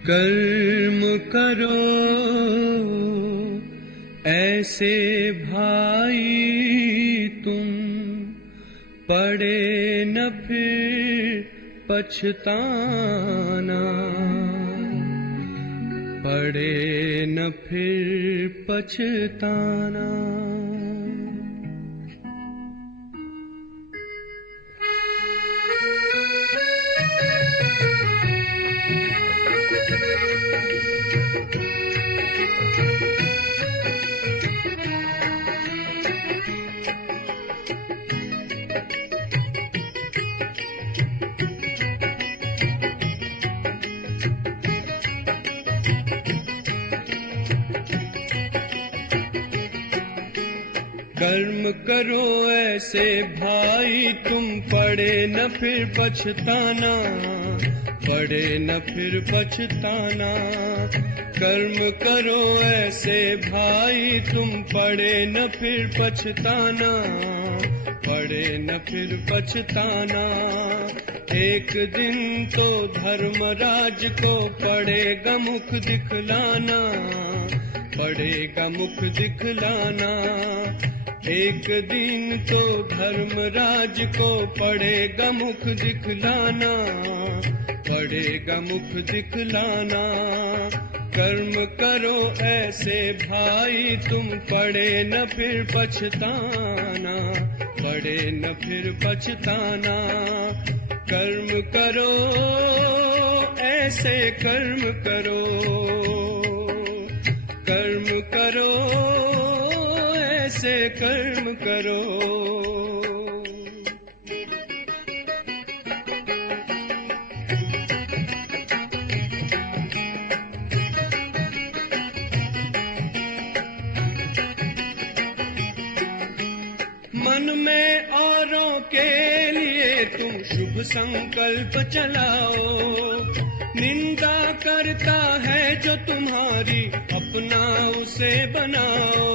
कर्म करो ऐसे भाई तुम, पड़े न फिर पछताना, पड़े न फिर पछताना। कर्म करो ऐसे भाई तुम, पड़े न फिर पछताना, पड़े न फिर पछताना। कर्म करो ऐसे भाई तुम, पड़े न फिर पछताना, पड़े न फिर पछताना। एक दिन तो धर्मराज को पड़ेगा मुख दिखलाना, पड़ेगा मुख दिखलाना। एक दिन तो धर्मराज को पड़ेगा मुख दिखलाना, पड़ेगा मुख दिखलाना। कर्म करो ऐसे भाई तुम, पड़े न फिर पछताना, पड़े न फिर पछताना। कर्म करो ऐसे कर्म करो, कर्म करो ऐसे कर्म करो। मन में औरों के लिए तुम शुभ संकल्प चलाओ, निंदा करता है जो तुम्हारी अपना उसे बनाओ।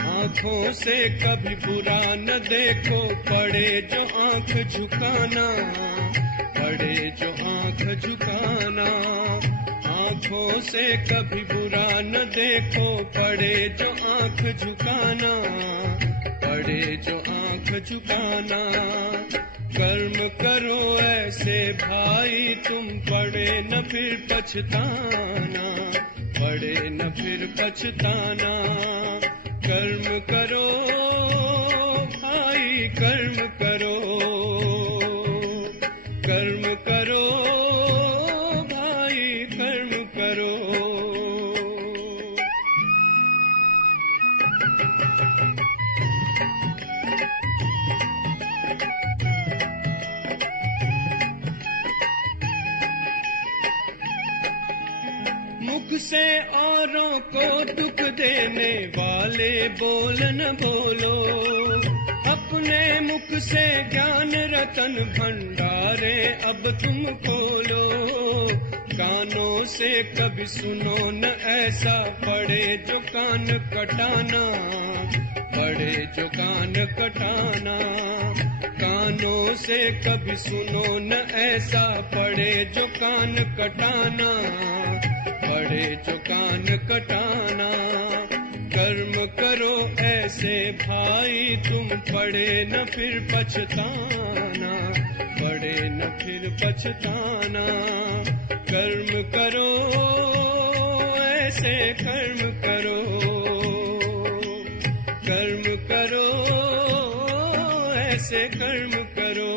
आँखों से कभी बुरा न देखो, पड़े जो आँख झुकाना, पड़े जो आँख झुकाना। आँखों से कभी बुरा न देखो, पड़े जो आँख झुकाना, पड़े जो आँख झुकाना। कर्म करो ऐसे भाई तुम, पड़े न फिर पछताना, पड़े न फिर पछताना। कर्म करो भाई कर्म करो, कर्म करो भाई कर्म करो। मुख से औरों को दुख देने वाले बोल न बोलो, अपने मुख से ज्ञान रतन भंडारे अब तुम खोलो। कानों से कभी सुनो न ऐसा, पड़े जो कान कटाना, पड़े जो कान कटाना। कानों से कभी सुनो न ऐसा, पड़े जो कान कटाना, पड़े जो कान कटाना। कर्म करो ऐसे भाई तुम, पड़े न फिर पछताना, पड़े न फिर पछताना। कर्म करो ऐसे कर्म करो, कर्म करो ऐसे कर्म करो।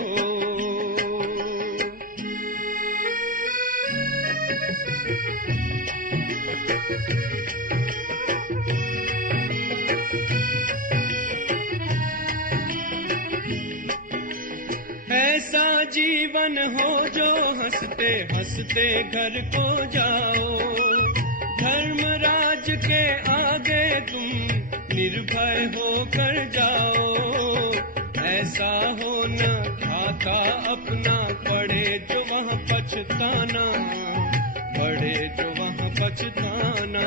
ऐसा जीवन हो जो हंसते हंसते घर को जाओ, धर्मराज के आगे तुम निर्भय होकर जाओ। ऐसा हो न खाता अपना, पड़े जो वहाँ पछताना, पड़े जो वहाँ पछताना।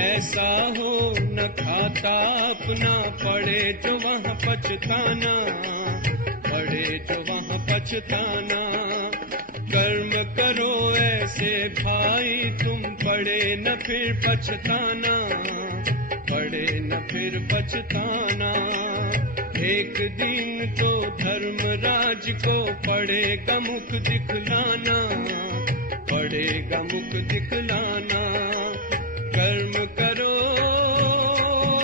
ऐसा हो न खाता अपना, पड़े जो वहाँ पछताना, पड़े जो वहाँ पछताना। कर्म करो ऐसे भाई तुम, पड़े न फिर पछताना, पड़े न फिर पछताना। एक दिन तो धर्मराज को पड़ेगा मुख दिखलाना, पड़ेगा मुख दिखलाना। कर्म करो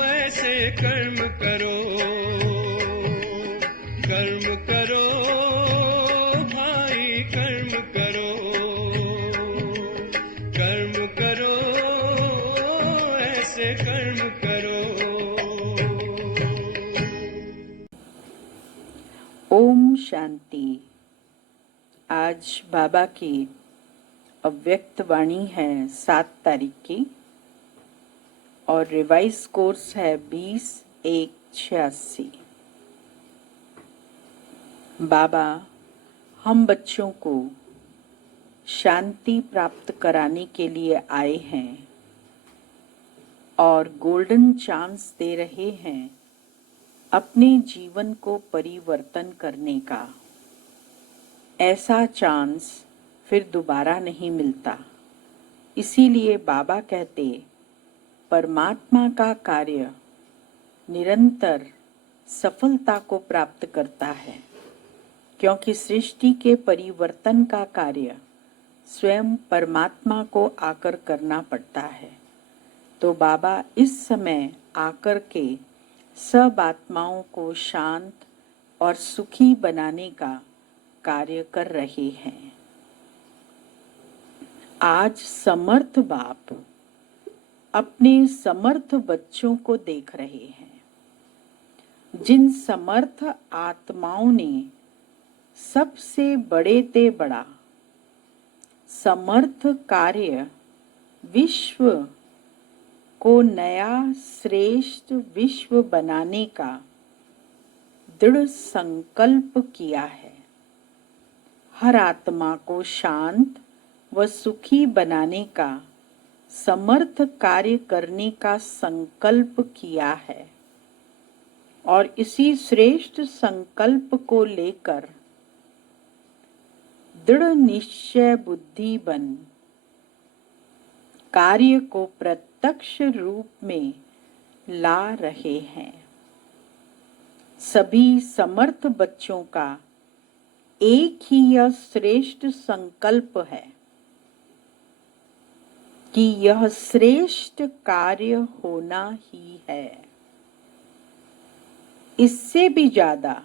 ऐसे कर्म करो, कर्म करो भाई कर्म करो, कर्म करो ऐसे कर्म करो। ओम शांति। आज बाबा की अव्यक्त वाणी है 7 तारीख की और रिवाइज कोर्स है 20/1/86। बाबा हम बच्चों को शांति प्राप्त कराने के लिए आए हैं और गोल्डन चांस दे रहे हैं अपने जीवन को परिवर्तन करने का। ऐसा चांस फिर दोबारा नहीं मिलता। इसीलिए बाबा कहते परमात्मा का कार्य निरंतर सफलता को प्राप्त करता है, क्योंकि सृष्टि के परिवर्तन का कार्य स्वयं परमात्मा को आकर करना पड़ता है। तो बाबा इस समय आकर के सब आत्माओं को शांत और सुखी बनाने का कार्य कर रहे हैं। आज समर्थ बाप अपने समर्थ बच्चों को देख रहे हैं, जिन समर्थ आत्माओं ने सबसे बड़े ते बड़ा समर्थ कार्य विश्व को नया श्रेष्ठ विश्व बनाने का दृढ़ संकल्प किया है। हर आत्मा को शांत व सुखी बनाने का समर्थ कार्य करने का संकल्प किया है और इसी श्रेष्ठ संकल्प को लेकर दृढ़ निश्चय बुद्धि बन कार्य को प्रत्यक्ष रूप में ला रहे हैं। सभी समर्थ बच्चों का एक ही यह श्रेष्ठ संकल्प है कि यह श्रेष्ठ कार्य होना ही है। इससे भी ज्यादा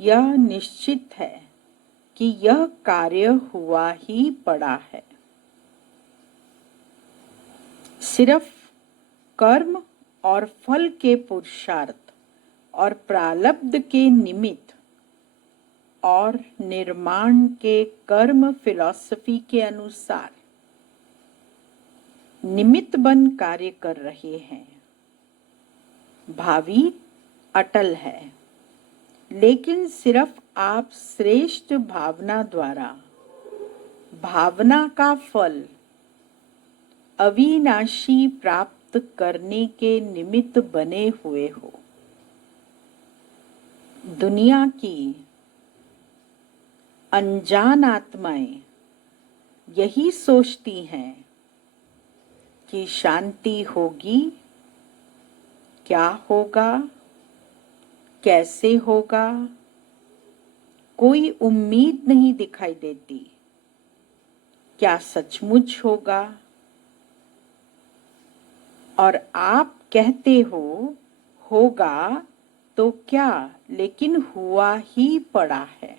यह निश्चित है कि यह कार्य हुआ ही पड़ा है। सिर्फ कर्म और फल के पुरुषार्थ और प्रारब्ध के निमित्त और निर्माण के कर्म फिलॉसफी के अनुसार निमित्त बन कार्य कर रहे हैं। भावी अटल है, लेकिन सिर्फ आप श्रेष्ठ भावना द्वारा भावना का फल अविनाशी प्राप्त करने के निमित्त बने हुए हो। दुनिया की अनजान आत्माएं यही सोचती हैं कि शांति होगी, क्या होगा, कैसे होगा, कोई उम्मीद नहीं दिखाई देती। क्या सचमुच होगा? और आप कहते हो होगा तो क्या, लेकिन हुआ ही पड़ा है,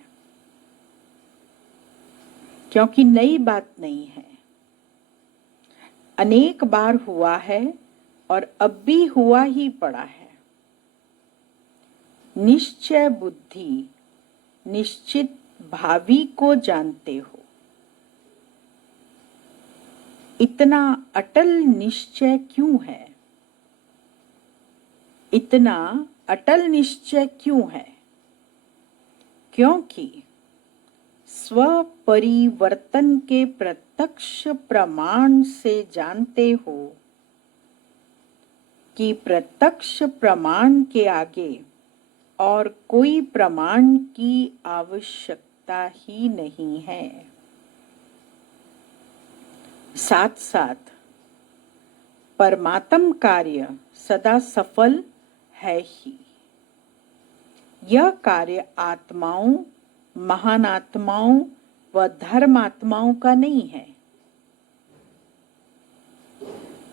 क्योंकि नई बात नहीं है। अनेक बार हुआ है और अब भी हुआ ही पड़ा है। निश्चय बुद्धि निश्चित भावी को जानते हो। इतना अटल निश्चय क्यों है? इतना अटल निश्चय क्यों है? क्योंकि स्व परिवर्तन के प्रत्यक्ष प्रमाण से जानते हो कि प्रत्यक्ष प्रमाण के आगे और कोई प्रमाण की आवश्यकता दिखता ही नहीं है। साथ साथ परमात्म कार्य सदा सफल है ही। यह कार्य आत्माओं, महान आत्माओं व धर्मात्माओं का नहीं है।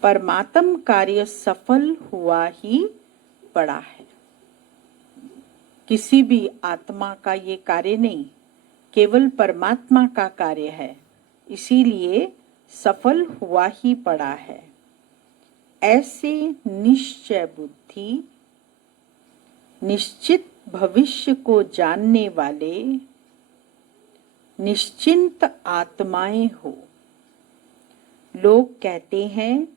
परमात्म कार्य सफल हुआ ही पड़ा है। किसी भी आत्मा का ये कार्य नहीं, केवल परमात्मा का कार्य है, इसीलिए सफल हुआ ही पड़ा है। ऐसे निश्चय बुद्धि, निश्चित भविष्य को जानने वाले निश्चिंत आत्माएं हो। लोग कहते हैं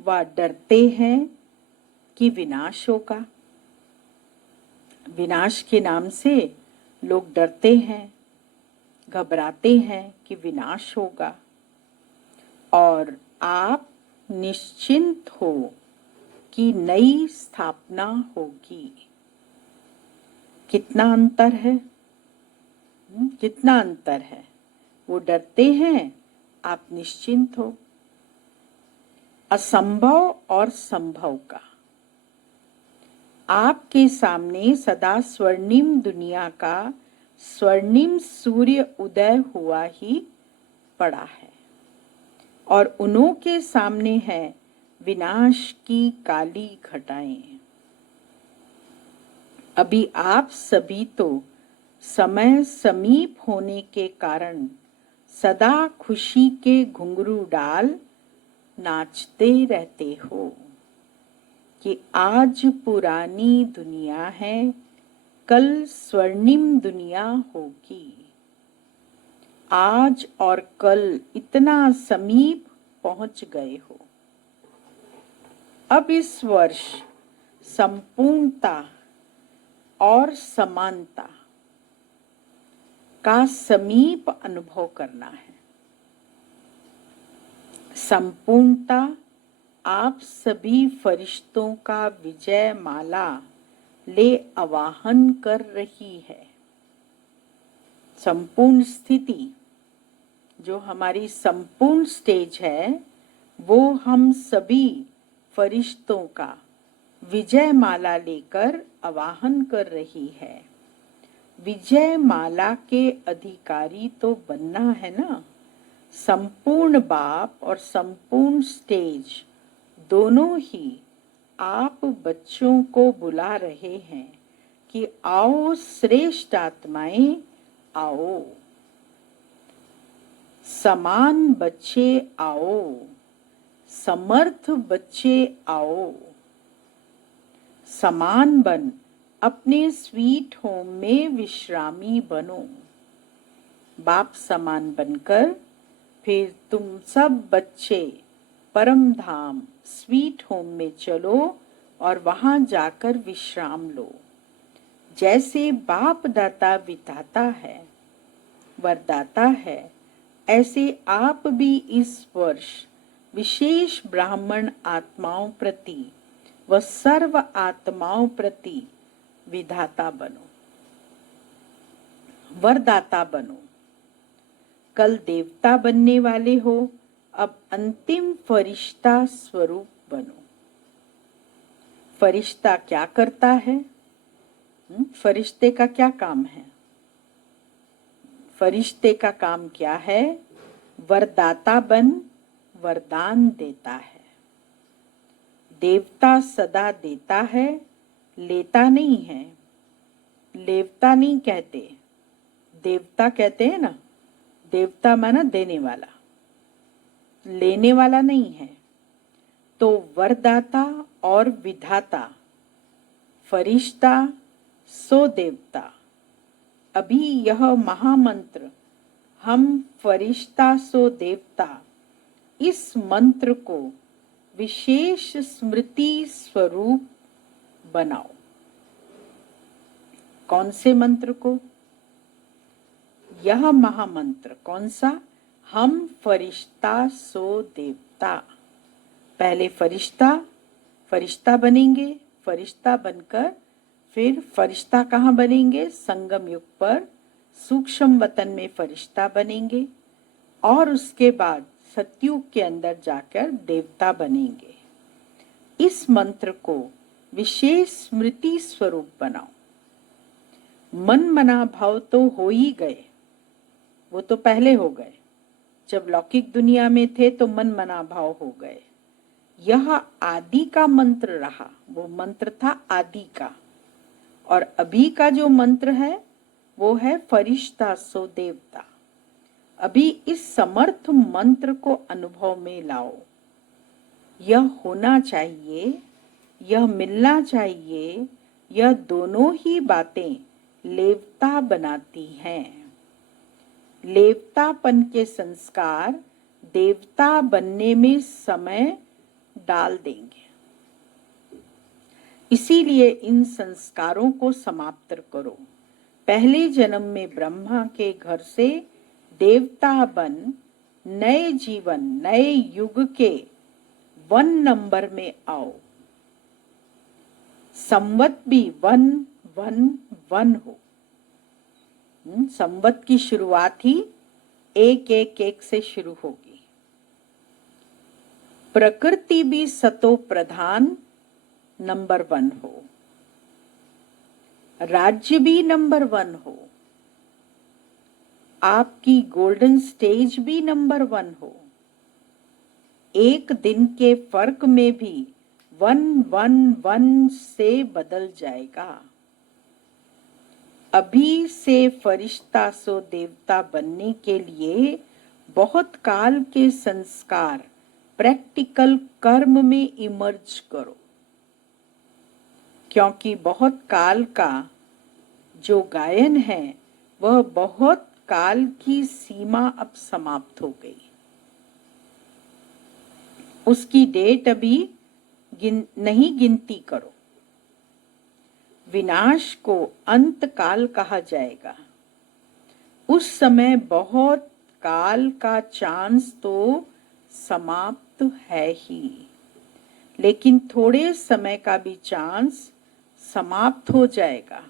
व डरते हैं कि विनाश होगा। विनाश के नाम से लोग डरते हैं, घबराते हैं कि विनाश होगा। और आप निश्चिंत हो कि नई स्थापना होगी। कितना अंतर है, कितना अंतर है। वो डरते हैं, आप निश्चिंत हो। असंभव और संभव का आपके सामने सदा स्वर्णिम दुनिया का स्वर्णिम सूर्य उदय हुआ ही पड़ा है, और उन्हों के सामने है विनाश की काली घटाएं। अभी आप सभी तो समय समीप होने के कारण सदा खुशी के घुंघरू डाल नाचते रहते हो कि आज पुरानी दुनिया है, कल स्वर्णिम दुनिया होगी। आज और कल इतना समीप पहुंच गए हो। अब इस वर्ष संपूर्णता और समानता का समीप अनुभव करना है। संपूर्णता आप सभी फरिश्तों का विजय माला ले आवाहन कर रही है। संपूर्ण स्थिति, जो हमारी संपूर्ण स्टेज है, वो हम सभी फरिश्तों का विजय माला लेकर आवाहन कर रही है। विजय माला के अधिकारी तो बनना है ना। संपूर्ण बाप और संपूर्ण स्टेज दोनों ही आप बच्चों को बुला रहे हैं कि आओ श्रेष्ठ आत्माएं, आओ समान बच्चे, आओ समर्थ बच्चे, आओ समान बन अपने स्वीट होम में विश्रामी बनो। बाप समान बनकर फिर तुम सब बच्चे परम धाम स्वीट होम में चलो और वहां जाकर विश्राम लो। जैसे बाप दाता विधाता है, वरदाता है, ऐसे आप भी इस वर्ष विशेष ब्राह्मण आत्माओं प्रति व सर्व आत्माओं प्रति विधाता बनो, वरदाता बनो। कल देवता बनने वाले हो, अब अंतिम फरिश्ता स्वरूप बनो। फरिश्ता क्या करता है? फरिश्ते का क्या काम है? फरिश्ते का काम क्या है? वरदाता बन वरदान देता है। देवता सदा देता है, लेता नहीं है। लेवता नहीं कहते, देवता कहते हैं ना। देवता माना देने वाला, लेने वाला नहीं है। तो वरदाता और विधाता, फरिश्ता सो देवता। अभी यह महामंत्र हम फरिश्ता सो देवता, इस मंत्र को विशेष स्मृति स्वरूप बनाओ। कौन से मंत्र को? यह महामंत्र कौन सा? हम फरिश्ता सो देवता। पहले फरिश्ता बनेंगे। फरिश्ता बनकर फिर फरिश्ता कहाँ बनेंगे? संगम युग पर सूक्ष्म वतन में फरिश्ता बनेंगे और उसके बाद सतयुग के अंदर जाकर देवता बनेंगे। इस मंत्र को विशेष स्मृति स्वरूप बनाओ। मन मना भाव तो हो ही गए, वो तो पहले हो गए। जब लौकिक दुनिया में थे तो मन मना भाव हो गए। यह आदि का मंत्र रहा, वो मंत्र था आदि का। और अभी का जो मंत्र है वो है फरिश्ता सो देवता। अभी इस समर्थ मंत्र को अनुभव में लाओ। यह होना चाहिए, यह मिलना चाहिए, यह दोनों ही बातें लेवता बनाती हैं। लेवतापन के संस्कार देवता बनने में समय डाल देंगे। इसीलिए इन संस्कारों को समाप्त करो। पहले जन्म में ब्रह्मा के घर से देवता बन नए जीवन, नए युग के 1 नंबर में आओ। संवत भी 111 हो। संवत की शुरुआत ही 111 से शुरू होगी। प्रकृति भी सतो प्रधान नंबर 1 हो। राज्य भी नंबर 1 हो। आपकी गोल्डन स्टेज भी नंबर 1 हो। एक दिन के फर्क में भी 111 से बदल जाएगा। अभी से फरिश्ता सो देवता बनने के लिए बहुत काल के संस्कार प्रैक्टिकल कर्म में इमर्ज करो, क्योंकि बहुत काल का जो गायन है वह बहुत काल की सीमा अब समाप्त हो गई। उसकी डेट अभी नहीं गिनती करो। विनाश को अंत काल कहा जाएगा। उस समय बहुत काल का चांस तो समाप्त है ही, लेकिन थोड़े समय का भी चांस समाप्त हो जाएगा।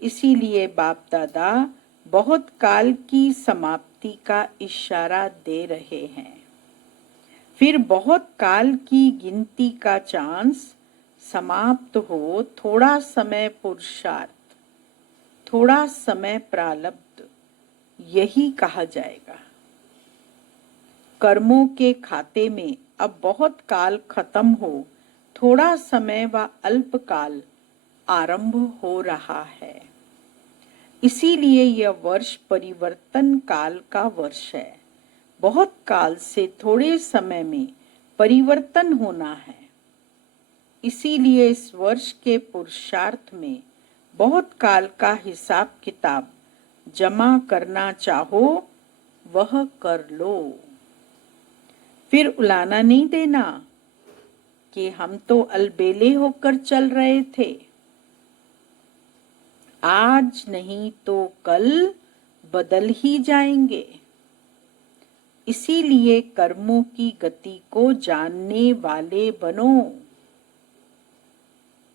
इसीलिए बाप दादा बहुत काल की समाप्ति का इशारा दे रहे हैं। फिर बहुत काल की गिनती का चांस समाप्त हो, थोड़ा समय पुरुषार्थ, थोड़ा समय प्रारब्ध, यही कहा जाएगा। कर्मों के खाते में अब बहुत काल खत्म हो, थोड़ा समय व अल्पकाल आरंभ हो रहा है। इसीलिए यह वर्ष परिवर्तन काल का वर्ष है। बहुत काल से थोड़े समय में परिवर्तन होना है। इसीलिए इस वर्ष के पुरुषार्थ में बहुत काल का हिसाब किताब जमा करना चाहो वह कर लो। फिर उलाना नहीं देना कि हम तो अलबेले होकर चल रहे थे। आज नहीं तो कल बदल ही जाएंगे। इसीलिए कर्मों की गति को जानने वाले बनो।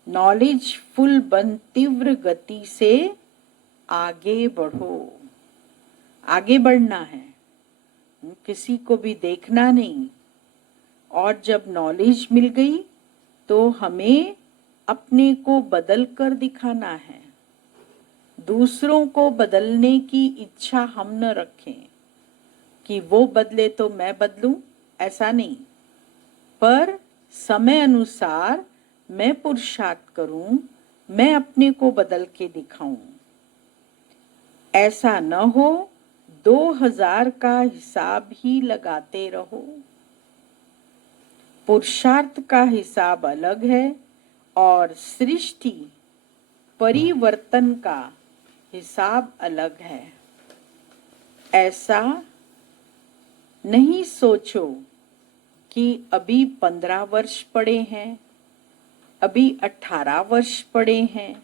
नॉलेजफुल बन तीव्र गति से आगे बढ़ो। आगे बढ़ना है, किसी को भी देखना नहीं। और जब नॉलेज मिल गई तो हमें अपने को बदल कर दिखाना है। दूसरों को बदलने की इच्छा हम न रखें कि वो बदले तो मैं बदलूं, ऐसा नहीं। पर समय अनुसार मैं पुरुषार्थ करूं, मैं अपने को बदल के दिखाऊं। ऐसा न हो 2000 का हिसाब ही लगाते रहो। पुरुषार्थ का हिसाब अलग है और सृष्टि परिवर्तन का हिसाब अलग है। ऐसा नहीं सोचो कि अभी 15 वर्ष पड़े हैं, अभी 18 वर्ष पड़े हैं,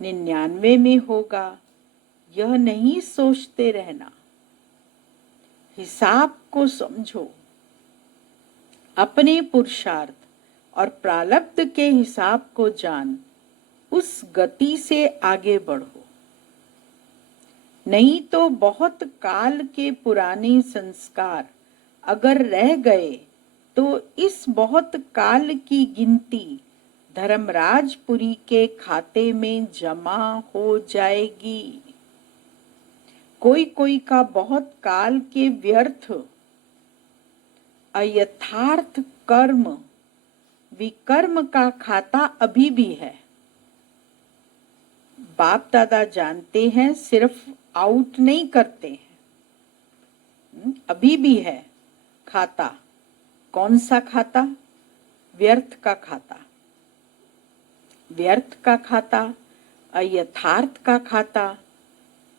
99 में होगा। यह नहीं सोचते रहना। हिसाब को समझो। अपने पुरुषार्थ और प्रारब्ध के हिसाब को जान, उस गति से आगे बढ़ो। नहीं तो बहुत काल के पुराने संस्कार अगर रह गए तो इस बहुत काल की गिनती धर्मराजपुरी के खाते में जमा हो जाएगी। कोई कोई का बहुत काल के व्यर्थ अयथार्थ कर्म विकर्म का खाता अभी भी है। बाप दादा जानते हैं, सिर्फ आउट नहीं करते हैं, अभी भी है खाता। कौन सा खाता? व्यर्थ का खाता। व्यर्थ का खाता, अयथार्थ का खाता,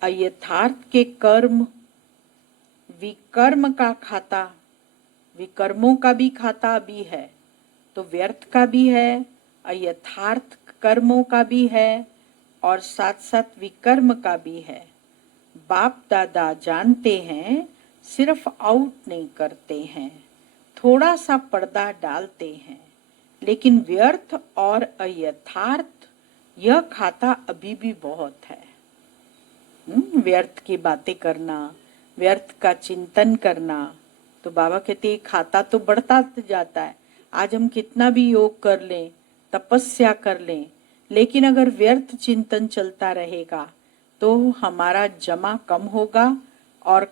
अयथार्थ के कर्म, विकर्म का खाता। विकर्मों का भी खाता भी है, तो व्यर्थ का भी है, अयथार्थ कर्मों का भी है और साथ साथ विकर्म का भी है। बाप दादा जानते हैं, सिर्फ आउट नहीं करते हैं, थोड़ा सा पर्दा डालते हैं, लेकिन व्यर्थ और अयथार्थ यह खाता अभी भी बहुत है। व्यर्थ की बातें करना, व्यर्थ का चिंतन करना, तो बाबा कहते हैं खाता तो बढ़ता जाता है। आज हम कितना भी योग कर लें, तपस्या कर लें, लेकिन अगर व्यर्थ चिंतन चलता रहेगा तो हमारा जमा कम होगा और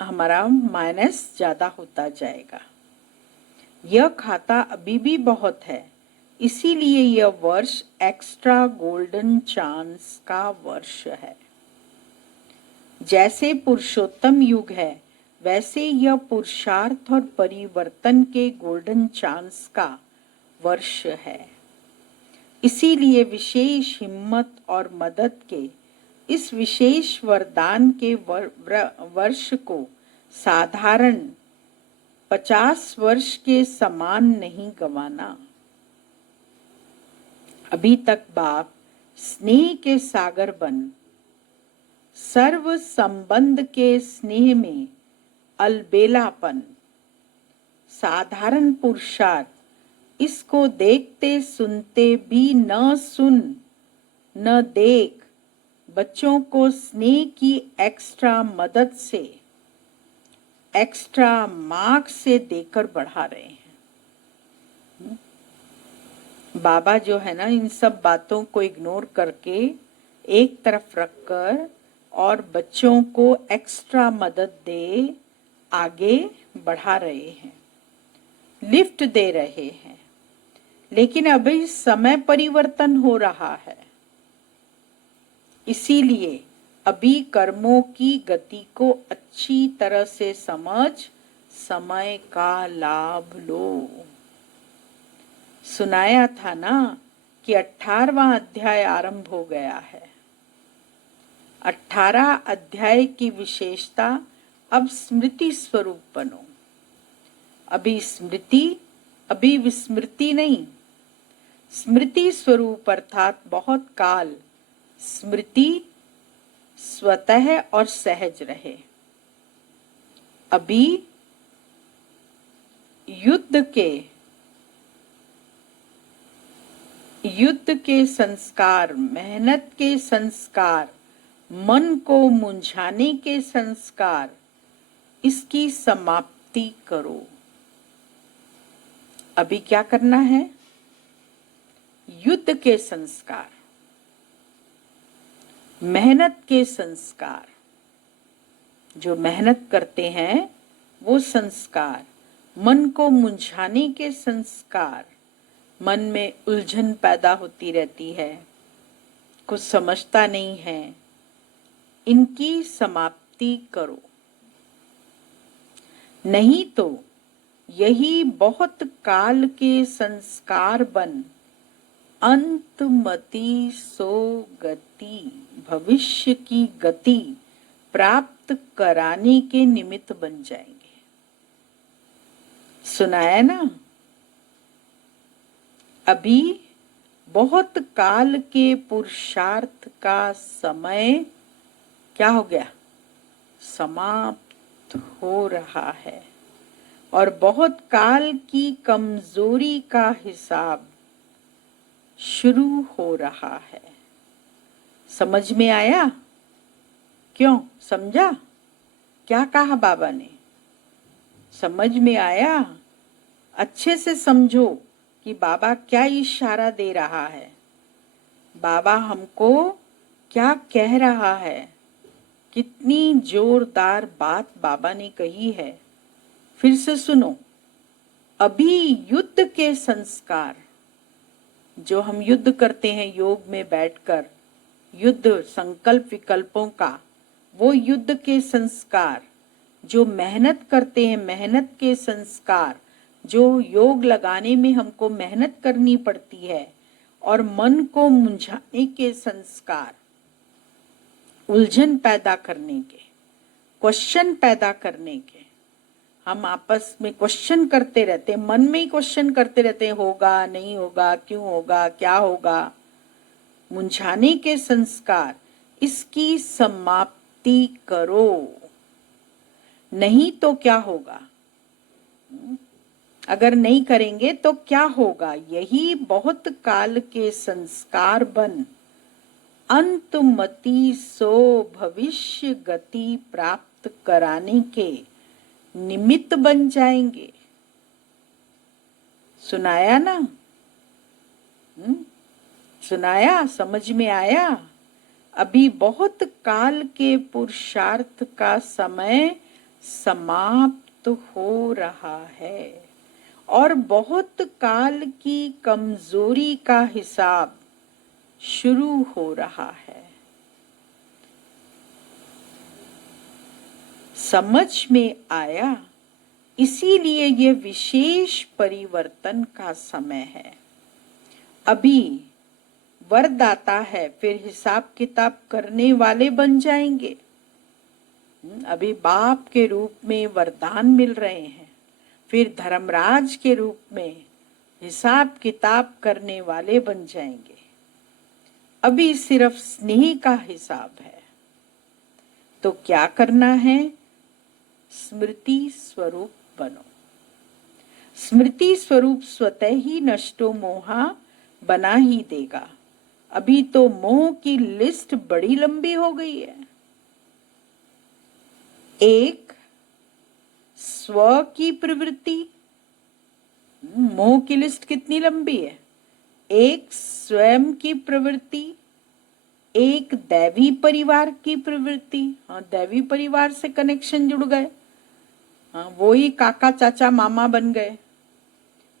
हमारा माइनस ज्यादा होता जाएगा। यह खाता अभी भी बहुत है, इसीलिए यह वर्ष एक्स्ट्रा गोल्डन चांस का वर्ष है। जैसे पुरुषोत्तम युग है, वैसे यह पुरुषार्थ और परिवर्तन के गोल्डन चांस का वर्ष है। इसीलिए विशेष हिम्मत और मदद के इस विशेष वरदान के वर्ष को साधारण 50 वर्ष के समान नहीं गंवाना। अभी तक बाप स्नेह के सागर बन सर्व संबंध के स्नेह में अलबेलापन, साधारण पुरुषार्थ, इसको देखते सुनते भी न सुन न देख, बच्चों को स्नेह की एक्स्ट्रा मदद से, एक्स्ट्रा मार्क्स से देकर बढ़ा रहे हैं। बाबा जो है ना, इन सब बातों को इग्नोर करके एक तरफ रखकर और बच्चों को एक्स्ट्रा मदद दे आगे बढ़ा रहे हैं, लिफ्ट दे रहे हैं। लेकिन अभी समय परिवर्तन हो रहा है, इसीलिए अभी कर्मों की गति को अच्छी तरह से समझ समय का लाभ लो। सुनाया था ना कि 18वां अध्याय आरंभ हो गया है। 18 अध्याय की विशेषता, अब स्मृति स्वरूप बनो। अभी स्मृति, अभी विस्मृति नहीं, स्मृति स्वरूप अर्थात बहुत काल स्मृति स्वतः और सहज रहे। अभी युद्ध के संस्कार, मेहनत के संस्कार, मन को मुंझाने के संस्कार, इसकी समाप्ति करो। अभी क्या करना है? युद्ध के संस्कार, मेहनत के संस्कार, जो मेहनत करते हैं वो संस्कार, मन को मुंझाने के संस्कार, मन में उलझन पैदा होती रहती है, कुछ समझता नहीं है, इनकी समाप्ति करो। नहीं तो यही बहुत काल के संस्कार बन अंतमति सो गति, भविष्य की गति प्राप्त कराने के निमित्त बन जाएंगे। सुनाया ना? अभी बहुत काल के पुरुषार्थ का समय क्या हो गया? समाप्त हो रहा है और बहुत काल की कमजोरी का हिसाब शुरू हो रहा है। समझ में आया क्यों? समझा क्या कहा बाबा ने? समझ में आया? अच्छे से समझो कि बाबा क्या इशारा दे रहा है, बाबा हमको क्या कह रहा है। कितनी जोरदार बात बाबा ने कही है। फिर से सुनो। अभी युद्ध के संस्कार, जो हम युद्ध करते हैं योग में बैठकर, युद्ध संकल्प विकल्पों का, वो युद्ध के संस्कार, जो मेहनत करते हैं मेहनत के संस्कार, जो योग लगाने में हमको मेहनत करनी पड़ती है, और मन को मुंझाने के संस्कार, उलझन पैदा करने के, क्वेश्चन पैदा करने के, हम आपस में क्वेश्चन करते रहते हैं, मन में ही क्वेश्चन करते रहते हैं, होगा नहीं होगा, क्यों होगा, क्या होगा, मुंझाने के संस्कार, इसकी समाप्ति करो। नहीं तो क्या होगा? अगर नहीं करेंगे तो क्या होगा? यही बहुत काल के संस्कार बन अंतमति सो भविष्य गति प्राप्त कराने के निमित्त बन जाएंगे। सुनाया ना? सुनाया? समझ में आया? अभी बहुत काल के पुरुषार्थ का समय समाप्त हो रहा है और बहुत काल की कमजोरी का हिसाब शुरू हो रहा है। समझ में आया? इसीलिए ये विशेष परिवर्तन का समय है। अभी वरदाता है, फिर हिसाब किताब करने वाले बन जाएंगे। अभी बाप के रूप में वरदान मिल रहे हैं, फिर धर्मराज के रूप में हिसाब किताब करने वाले बन जाएंगे। अभी सिर्फ स्नेह का हिसाब है। तो क्या करना है? स्मृति स्वरूप बनो। स्मृति स्वरूप स्वतः ही नष्टो मोहा बना ही देगा। अभी तो मोह की लिस्ट बड़ी लंबी हो गई है। एक, स्व की प्रवृत्ति। मोह की लिस्ट कितनी लंबी है? एक, स्वयं की प्रवृत्ति। एक, दैवी परिवार की प्रवृत्ति। हाँ, दैवी परिवार से कनेक्शन जुड़ गए। हाँ, वो ही काका चाचा मामा बन गए।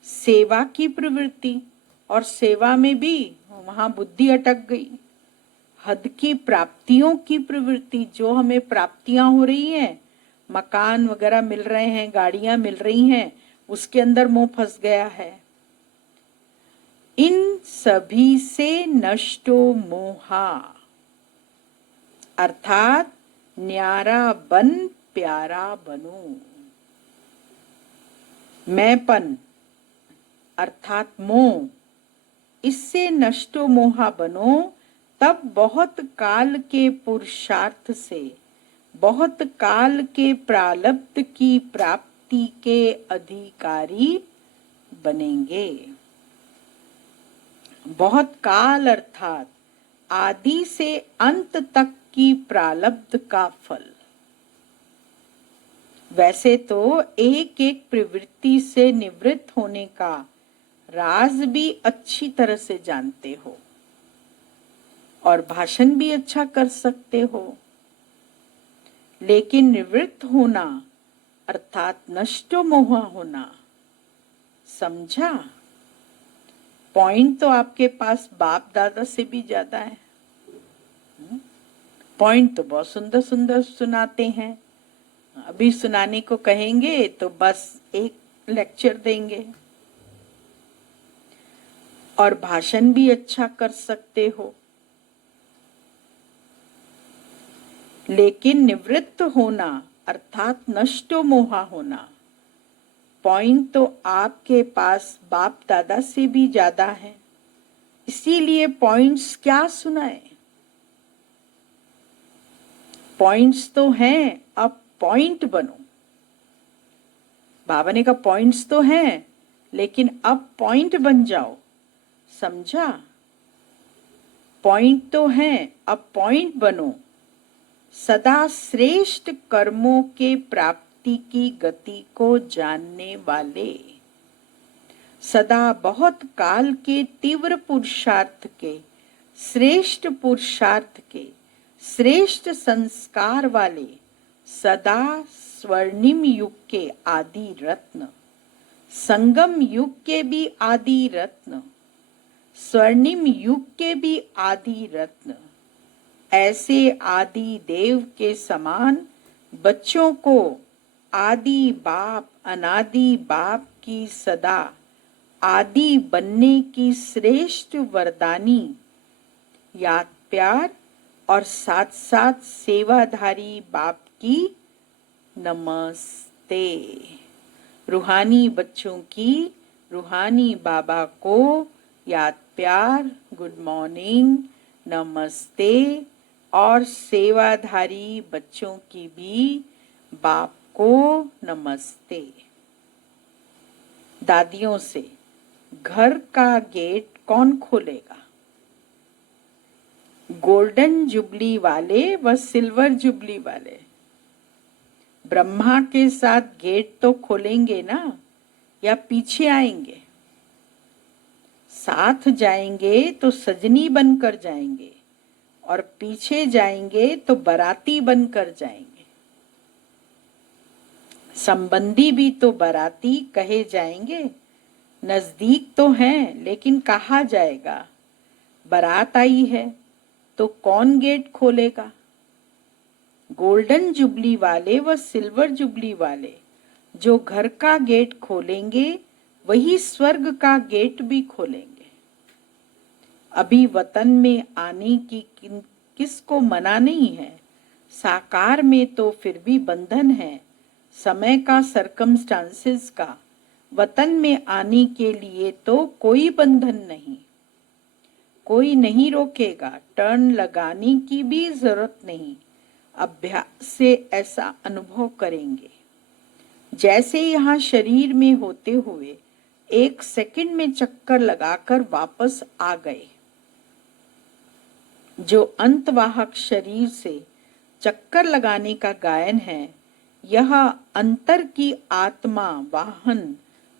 सेवा की प्रवृत्ति, और सेवा में भी वहां बुद्धि अटक गई। हद की प्राप्तियों की प्रवृत्ति, जो हमें प्राप्तियां हो रही हैं, मकान वगैरह मिल रहे हैं, गाड़ियां मिल रही हैं, उसके अंदर मोह फंस गया है। इन सभी से नष्टो मोहा, अर्थात न्यारा बन प्यारा बनो। मैंपन अर्थात मोह, इससे नष्टो मोहा बनो। तब बहुत काल के पुरुषार्थ से, बहुत काल के प्रारब्ध की प्राप्ति के अधिकारी बनेंगे। बहुत काल अर्थात आदि से अंत तक की प्रारब्ध का फल। वैसे तो एक एक प्रवृत्ति से निवृत्त होने का राज भी अच्छी तरह से जानते हो और भाषण भी अच्छा कर सकते हो, लेकिन निवृत्त होना अर्थात नष्टो मोह होना, समझा? पॉइंट तो आपके पास बाप दादा से भी ज्यादा है। पॉइंट तो बहुत सुंदर सुंदर सुनाते हैं। अभी सुनाने को कहेंगे तो बस एक लेक्चर देंगे। और भाषण भी अच्छा कर सकते हो, लेकिन निवृत्त होना अर्थात नष्टो मोहा होना, पॉइंट तो आपके पास बाप दादा से भी ज्यादा है। इसीलिए पॉइंट्स क्या सुनाए? पॉइंट्स तो हैं, अब पॉइंट बनो। बाबा ने कहा पॉइंट्स तो हैं, लेकिन अब पॉइंट बन जाओ। समझा? पॉइंट तो हैं, अब पॉइंट बनो। सदा श्रेष्ठ कर्मों के प्राप्ति की गति को जानने वाले, सदा बहुत काल के तीव्र पुरुषार्थ के, श्रेष्ठ पुरुषार्थ के, श्रेष्ठ संस्कार वाले, सदा स्वर्णिम युग के आदि रत्न, संगम युग के भी आदि रत्न, स्वर्णिम युग के भी आदि रत्न, ऐसे आदि देव के समान बच्चों को आदि बाप अनादि बाप की सदा आदि बनने की श्रेष्ठ वरदानी याद प्यार और साथ साथ सेवाधारी बाप की नमस्ते। रूहानी बच्चों की रूहानी बाबा को याद प्यार, गुड मॉर्निंग, नमस्ते। और सेवाधारी बच्चों की भी बाप को नमस्ते। दादियों से, घर का गेट कौन खोलेगा? गोल्डन जुबली वाले व सिल्वर जुबली वाले। ब्रह्मा के साथ गेट तो खोलेंगे ना, या पीछे आएंगे? साथ जाएंगे तो सजनी बनकर जाएंगे, और पीछे जाएंगे तो बाराती बनकर जाएंगे। संबंधी भी तो बाराती कहे जाएंगे, नजदीक तो हैं लेकिन कहा जाएगा। बारात आई है तो कौन गेट खोलेगा? गोल्डन जुबली वाले व सिल्वर जुबली वाले जो घर का गेट खोलेंगे वही स्वर्ग का गेट भी खोलेंगे। अभी वतन में आने की किसको मना नहीं है, साकार में तो फिर भी बंधन है, समय का, सरकमस्टांसेस का। वतन में आने के लिए तो कोई बंधन नहीं, कोई नहीं रोकेगा, टर्न लगाने की भी जरूरत नहीं। अभ्यास से ऐसा अनुभव करेंगे जैसे यहाँ शरीर में होते हुए 1 सेकंड में चक्कर लगाकर वापस आ गए। जो अंतवाहक शरीर से चक्कर लगाने का गायन है, यह अंतर की आत्मा वाहन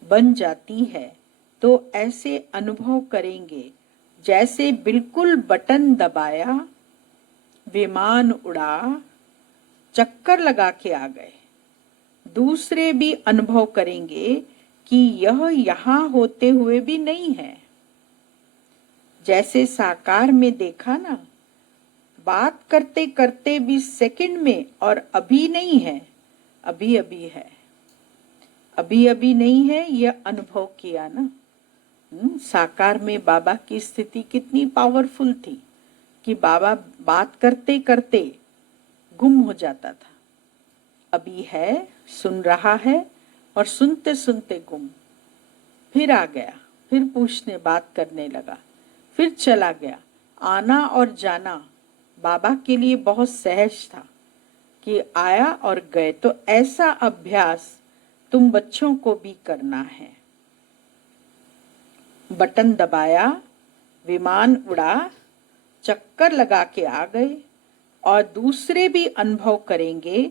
बन जाती है। तो ऐसे अनुभव करेंगे जैसे बिल्कुल बटन दबाया, विमान उड़ा, चक्कर लगा के आ गए। दूसरे भी अनुभव करेंगे कि यह यहाँ होते हुए भी नहीं है। जैसे साकार में देखा ना, बात करते करते भी सेकंड में, और अभी नहीं है, अभी अभी है, अभी अभी नहीं है, यह अनुभव किया ना। साकार में बाबा की स्थिति कितनी पावरफुल थी कि बाबा बात करते करते गुम हो जाता था। अभी है, सुन रहा है, और सुनते सुनते गुम, फिर आ गया, फिर पूछने बात करने लगा, फिर चला गया। आना और जाना बाबा के लिए बहुत सहज था कि आया और गए। तो ऐसा अभ्यास तुम बच्चों को भी करना है। बटन दबाया, विमान उड़ा, चक्कर लगा के आ गए, और दूसरे भी अनुभव करेंगे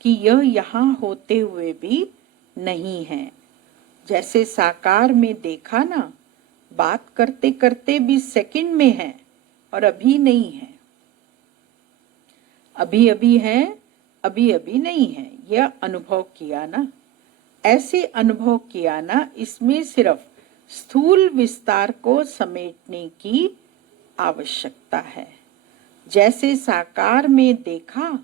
कि यह यहाँ होते हुए भी नहीं है। जैसे साकार में देखा ना, बात करते करते भी सेकंड में है और अभी नहीं है, अभी अभी है, अभी अभी नहीं है, यह अनुभव किया ना। ऐसे अनुभव किया ना, इसमें सिर्फ स्थूल विस्तार को समेटने की आवश्यकता है। जैसे साकार में देखा,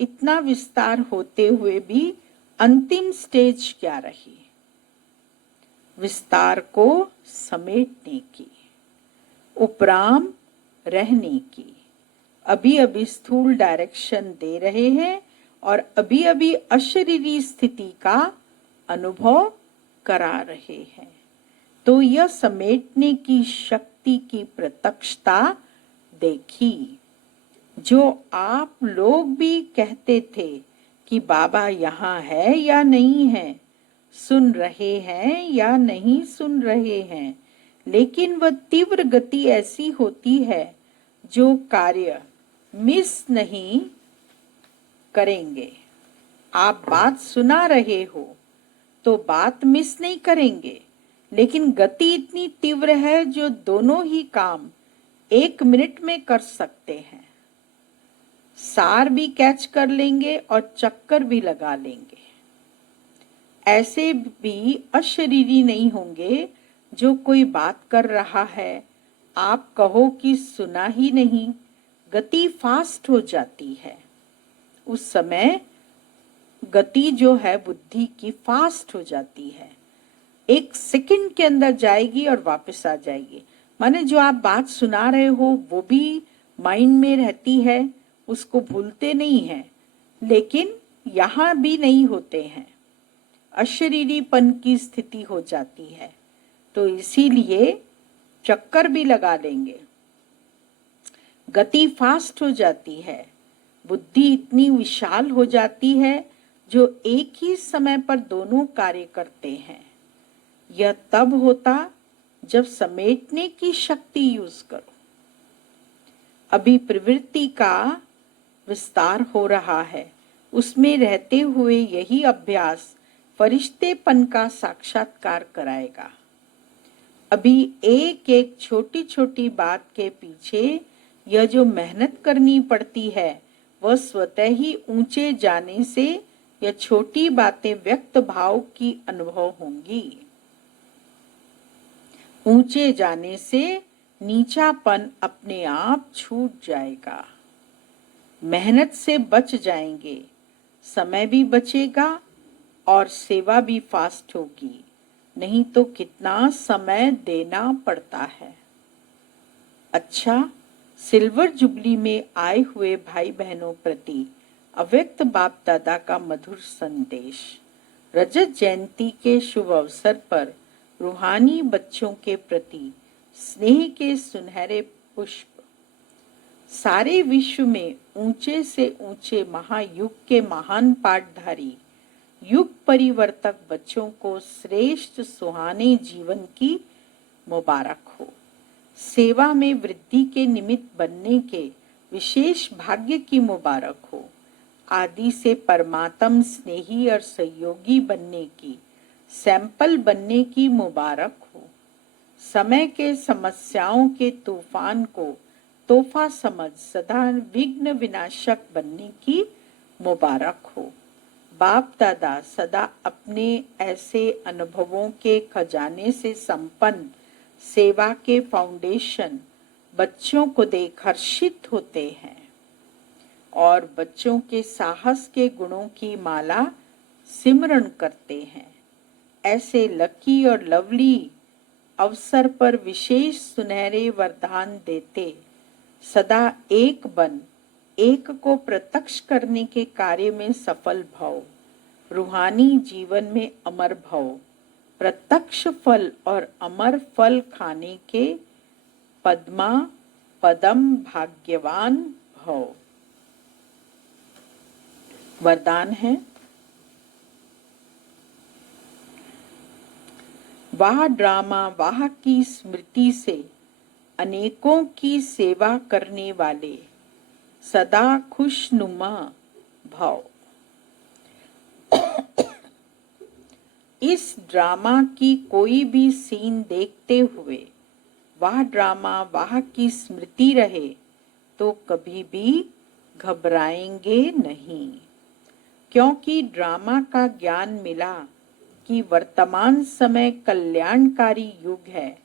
इतना विस्तार होते हुए भी अंतिम स्टेज क्या रही? विस्तार को समेटने की, उपराम रहने की। अभी अभी स्थूल डायरेक्शन दे रहे हैं और अभी अभी अशरीरी स्थिति का अनुभव करा रहे हैं। तो यह समेटने की शक्ति की प्रत्यक्षता देखी। जो आप लोग भी कहते थे कि बाबा यहाँ है या नहीं है, सुन रहे हैं या नहीं सुन रहे हैं, लेकिन वह तीव्र गति ऐसी होती है जो कार्य मिस नहीं करेंगे। आप बात सुना रहे हो तो बात मिस नहीं करेंगे, लेकिन गति इतनी तीव्र है जो दोनों ही काम 1 मिनट में कर सकते हैं। सार भी कैच कर लेंगे और चक्कर भी लगा लेंगे। ऐसे भी अशरीरी नहीं होंगे जो कोई बात कर रहा है, आप कहो कि सुना ही नहीं, गति फास्ट हो जाती है। उस समय गति जो है बुद्धि की फास्ट हो जाती है, 1 सेकंड के अंदर जाएगी और वापस आ जाएगी। माने जो आप बात सुना रहे हो वो भी माइंड में रहती है, उसको भूलते नहीं हैं, लेकिन यहाँ भी नहीं होते हैं, अशरीरीपन की स्थिति हो जाती है। तो इसीलिए चक्कर भी लगा लेंगे, गति फास्ट हो जाती है, बुद्धि इतनी विशाल हो जाती है जो एक ही समय पर दोनों कार्य करते हैं। यह तब होता जब समेटने की शक्ति यूज करो। अभी प्रवृत्ति का विस्तार हो रहा है, उसमें रहते हुए यही अभ्यास फरिश्तेपन का साक्षात्कार कराएगा। अभी एक एक छोटी छोटी बात के पीछे यह जो मेहनत करनी पड़ती है वह स्वतः ही ऊंचे जाने से यह छोटी बातें व्यक्त भाव की अनुभव होंगी। ऊंचे जाने से नीचापन अपने आप छूट जाएगा, मेहनत से बच जाएंगे, समय भी बचेगा और सेवा भी फास्ट होगी। नहीं तो कितना समय देना पड़ता है। अच्छा, सिल्वर जुबली में आए हुए भाई बहनों प्रति अव्यक्त बाप दादा का मधुर संदेश। रजत जयंती के शुभ अवसर पर रूहानी बच्चों के प्रति स्नेह के सुनहरे पुष्प। सारे विश्व में ऊंचे से ऊंचे महायुग के महान पाठधारी युग परिवर्तक बच्चों को श्रेष्ठ सुहाने जीवन की मुबारक हो। सेवा में वृद्धि के निमित्त बनने के विशेष भाग्य की मुबारक हो। आदि से परमात्म स्नेही और सहयोगी बनने की, सैंपल बनने की मुबारक हो। समय के समस्याओं के तूफान को तोहफा समझ सदा विघ्न विनाशक बनने की मुबारक हो। बाप दादा सदा अपने ऐसे अनुभवों के खजाने से संपन्न सेवा के फाउंडेशन बच्चों को देख हर्षित होते हैं और बच्चों के साहस के गुणों की माला सिमरण करते हैं। ऐसे लकी और लवली अवसर पर विशेष सुनहरे वरदान देते सदा एक बन एक को प्रत्यक्ष करने के कार्य में सफल भव, रूहानी जीवन में अमर भव, प्रत्यक्ष फल और अमर फल खाने के पद्मा पदम भाग्यवान भव। वरदान है, वाह ड्रामा वाह की स्मृति से अनेकों की सेवा करने वाले सदा खुशनुमा भाव। इस ड्रामा की कोई भी सीन देखते हुए वह ड्रामा वह की स्मृति रहे तो कभी भी घबराएंगे नहीं, क्योंकि ड्रामा का ज्ञान मिला कि वर्तमान समय कल्याणकारी युग है।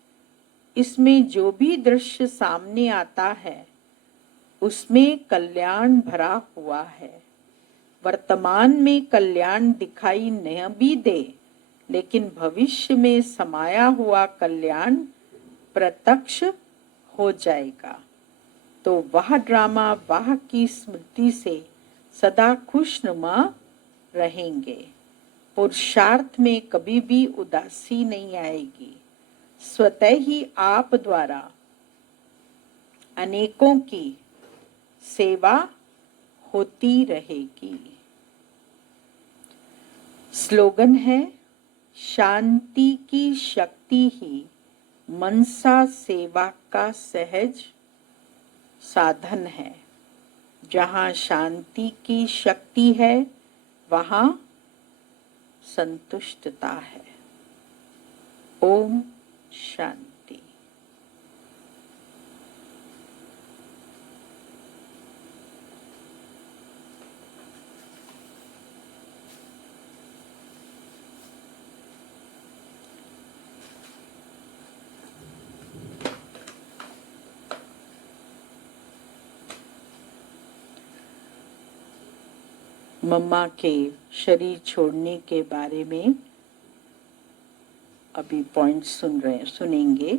इसमें जो भी दृश्य सामने आता है उसमें कल्याण भरा हुआ है। वर्तमान में कल्याण दिखाई न भी दे, लेकिन भविष्य में समाया हुआ कल्याण प्रत्यक्ष हो जाएगा। तो वह ड्रामा वह की स्मृति से सदा खुशनुमा रहेंगे। पुरुषार्थ में कभी भी उदासी नहीं आएगी। स्वतः ही आप द्वारा अनेकों की सेवा होती रहेगी। स्लोगन है, शांति की शक्ति ही मनसा सेवा का सहज साधन है। जहाँ शांति की शक्ति है वहाँ संतुष्टता है। ओम शांति। मम्मा के शरीर छोड़ने के बारे में अभी पॉइंट सुनेंगे।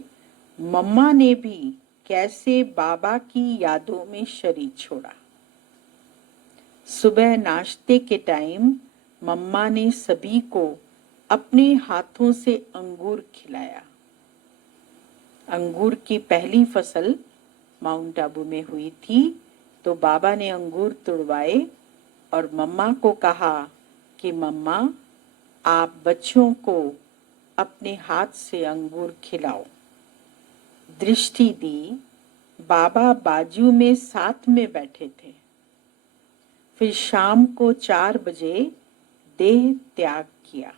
मम्मा ने भी कैसे बाबा की यादों में शरीर छोड़ा। सुबह नाश्ते के टाइम मम्मा ने सभी को अपने हाथों से अंगूर खिलाया। अंगूर की पहली फसल माउंट आबू में हुई थी, तो बाबा ने अंगूर तुड़वाए और मम्मा को कहा कि मम्मा, आप बच्चों को अपने हाथ से अंगूर खिलाओ। दृष्टि दी। बाबा बाजू में साथ में बैठे थे। फिर शाम को 4 बजे देह त्याग किया।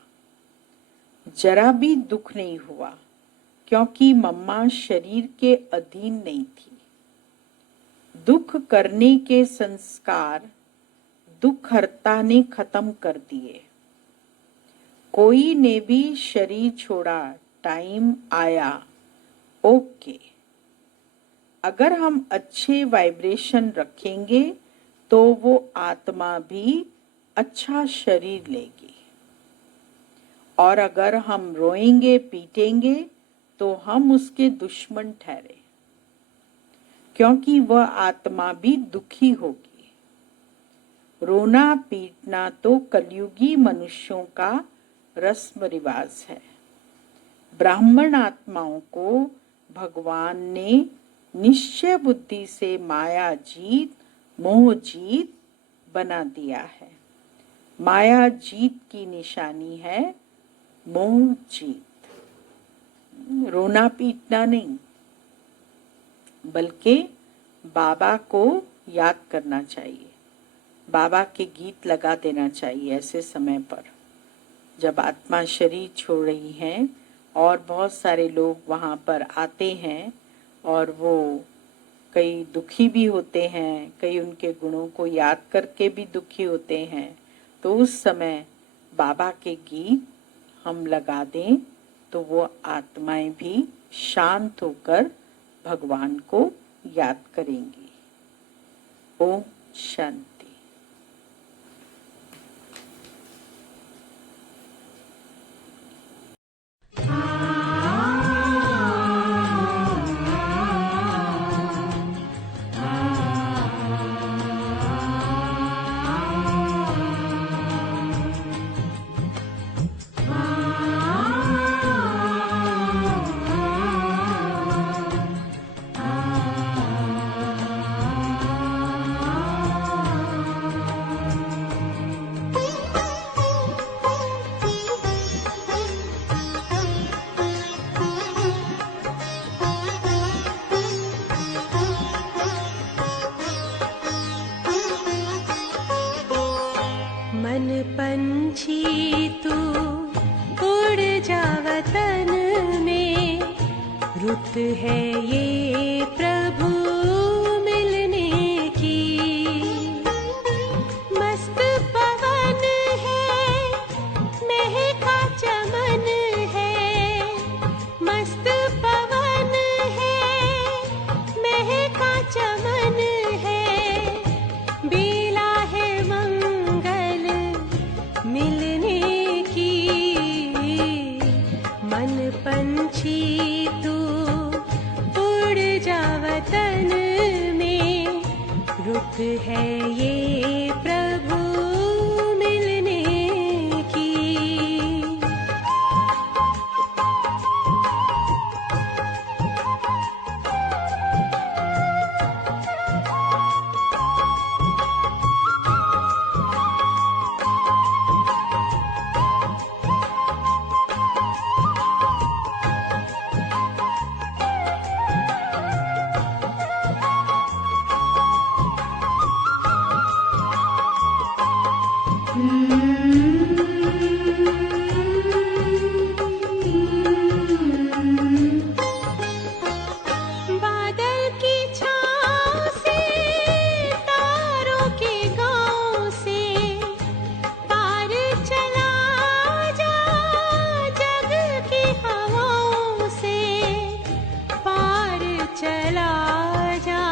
जरा भी दुख नहीं हुआ, क्योंकि मम्मा शरीर के अधीन नहीं थी। दुख करने के संस्कार दुखहर्ता ने खत्म कर दिए। कोई ने भी शरीर छोड़ा, टाइम आया, ओके। अगर हम अच्छे वाइब्रेशन रखेंगे तो वो आत्मा भी अच्छा शरीर लेगी, और अगर हम रोएंगे पीटेंगे तो हम उसके दुश्मन ठहरे, क्योंकि वह आत्मा भी दुखी होगी। रोना पीटना तो कलयुगी मनुष्यों का रस्म रिवाज है। ब्राह्मण आत्माओं को भगवान ने निश्चय बुद्धि से माया जीत, मोह जीत बना दिया है। माया जीत की निशानी है मोह जीत। रोना पीटना नहीं, बल्कि बाबा को याद करना चाहिए। बाबा के गीत लगा देना चाहिए ऐसे समय पर, जब आत्मा शरीर छोड़ रही है और बहुत सारे लोग वहाँ पर आते हैं और वो कई दुखी भी होते हैं, कई उनके गुणों को याद करके भी दुखी होते हैं। तो उस समय बाबा के गीत हम लगा दें तो वो आत्माएं भी शांत होकर भगवान को याद करेंगी। ओम शांति। मन पंछी तू उड़ जा वतन में, रुत है ये प्रभु मिलने की। मस्त पवन है, महका चमन है, मस्त पवन है, महका चमन है। बेला है मंगल मिलने की। मन पंछी तू उड़ जा वतन में, रुत है ये प्रभु मिलने की। बादल की छाँव से, तारों के गाँव से, पार चला जा जग की हवाओं से, पार चला जा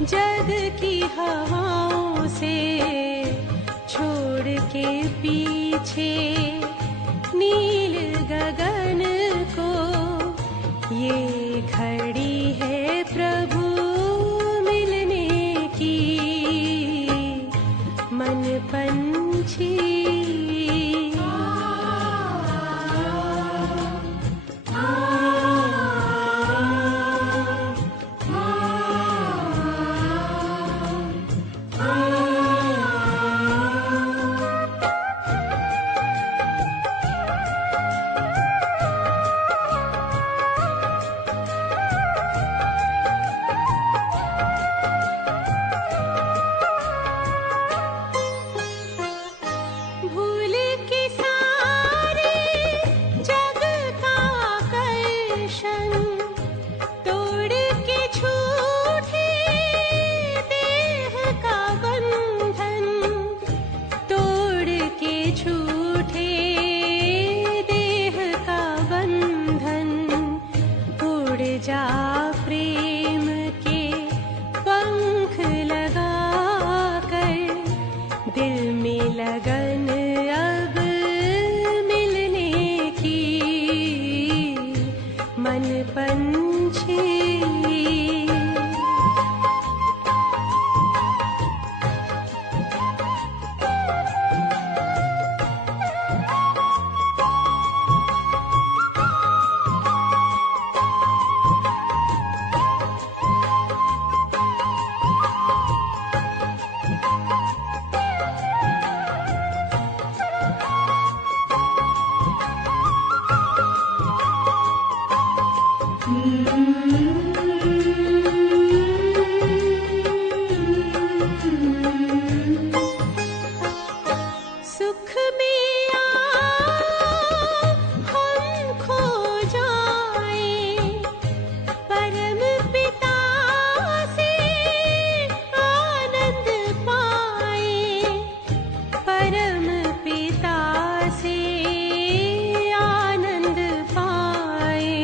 जग की हवाओं से, छोड़ के पीछे नील गगन को, ये घड़ी है प्रभु मिलने की, मन पंछी भूल के सारे जग का आकर्षण, तोड़ के छूटे देह का बंधन, तोड़ के छूटे देह का बंधन, उड़ जा प्रेम के पंख लगा कर, दिल में लगन अब मिलने की, मन पंछी सुख में हम खो जाए, परम पिता से आनंद पाए, परम पिता से आनंद पाए,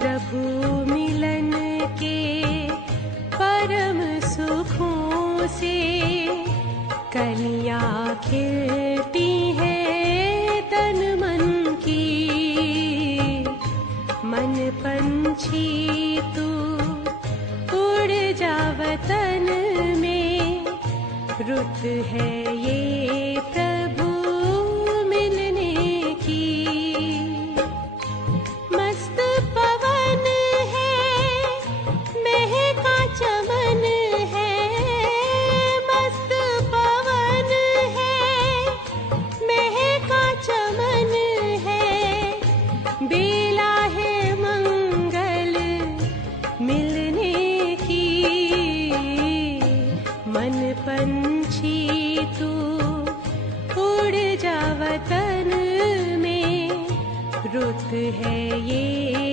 प्रभु मिलन के परम सुखों से, कलियां खिलती है तन मन की, मन पंछी तू उड़ जा वतन में, रुत है ये प्रभु मिलने की, मस्त पवन है महका चमन है, मस्त पवन है महका चमन है, बेला है मंगल मिलने की, मन पंछी तू उड़ जा वतन में, रुत है ये